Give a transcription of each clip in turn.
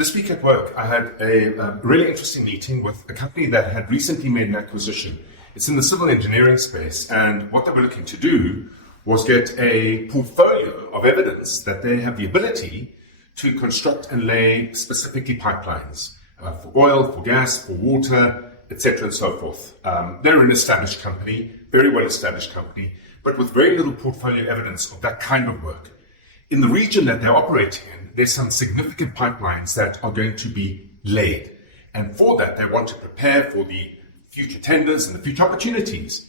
This week at work, I had a really interesting meeting with a company that had recently made an acquisition. It's in the civil engineering space, and what they were looking to do was get a portfolio of evidence that they have the ability to construct and lay specifically pipelines for oil, for gas, for water, etc. and so forth. They're an established company, very well established company, but with very little portfolio evidence of that kind of work. In the region that they're operating in, there's some significant pipelines that are going to be laid. And for that, they want to prepare for the future tenders and the future opportunities.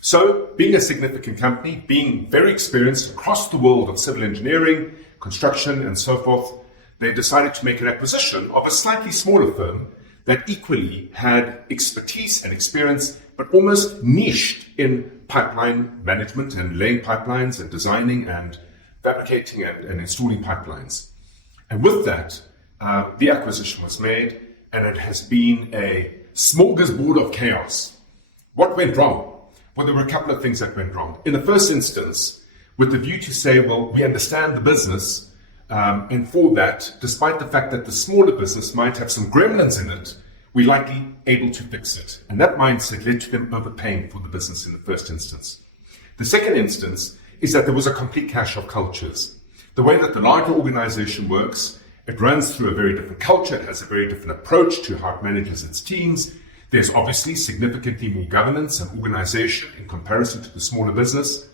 So, being a significant company, being very experienced across the world of civil engineering, construction, and so forth, they decided to make an acquisition of a slightly smaller firm that equally had expertise and experience, but almost niched in pipeline management and laying pipelines and designing and fabricating and installing pipelines. And with that, the acquisition was made, and it has been a smorgasbord of chaos. What went wrong? Well, there were a couple of things that went wrong. In the first instance, with the view to say, well, we understand the business, and for that, despite the fact that the smaller business might have some gremlins in it, we're likely able to fix it. And that mindset led to them overpaying for the business in the first instance. The second instance is that there was a complete clash of cultures. The way that the larger organization works, it runs through a very different culture, it has a very different approach to how it manages its teams. There's obviously significantly more governance and organization in comparison to the smaller business.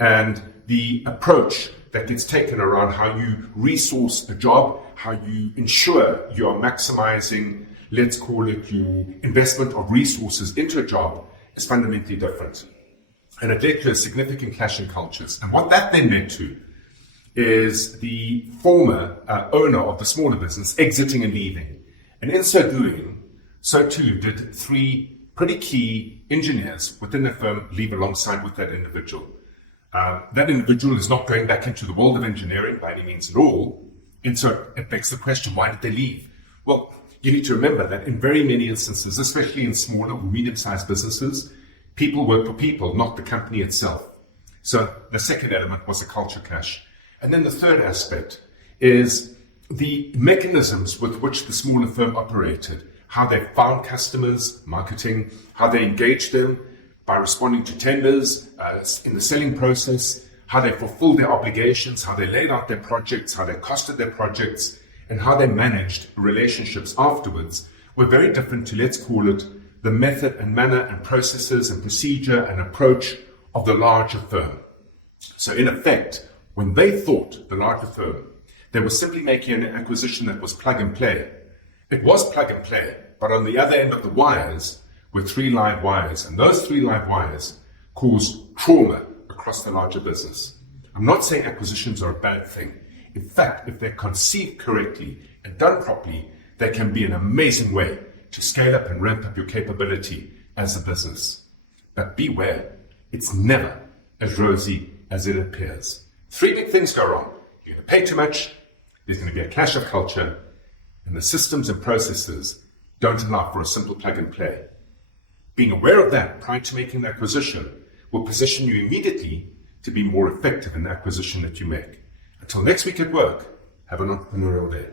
And the approach that gets taken around how you resource a job, how you ensure you are maximizing, let's call it, your investment of resources into a job is fundamentally different. And it led to a significant clash in cultures. And what that then led to is the former owner of the smaller business exiting and leaving. And in so doing, so too did three pretty key engineers within the firm leave alongside with that individual. That individual is not going back into the world of engineering by any means at all. And so it begs the question, why did they leave? Well, you need to remember that in very many instances, especially in smaller or medium-sized businesses, people work for people, not the company itself. So the second element was a culture clash. And then the third aspect is the mechanisms with which the smaller firm operated, how they found customers, marketing, how they engaged them by responding to tenders in the selling process, how they fulfilled their obligations, how they laid out their projects, how they costed their projects, and how they managed relationships afterwards were very different to, let's call it, the method and manner and processes and procedure and approach of the larger firm. So in effect, when they thought, the larger firm, they were simply making an acquisition that was plug and play. It was plug and play, but on the other end of the wires were three live wires, and those three live wires caused trauma across the larger business. I'm not saying acquisitions are a bad thing. In fact, if they're conceived correctly and done properly, they can be an amazing way to scale up and ramp up your capability as a business. But beware, it's never as rosy as it appears. Three big things go wrong. You're going to pay too much, there's going to be a clash of culture, and the systems and processes don't allow for a simple plug and play. Being aware of that prior to making the acquisition will position you immediately to be more effective in the acquisition that you make. Until next week at work, have an entrepreneurial day.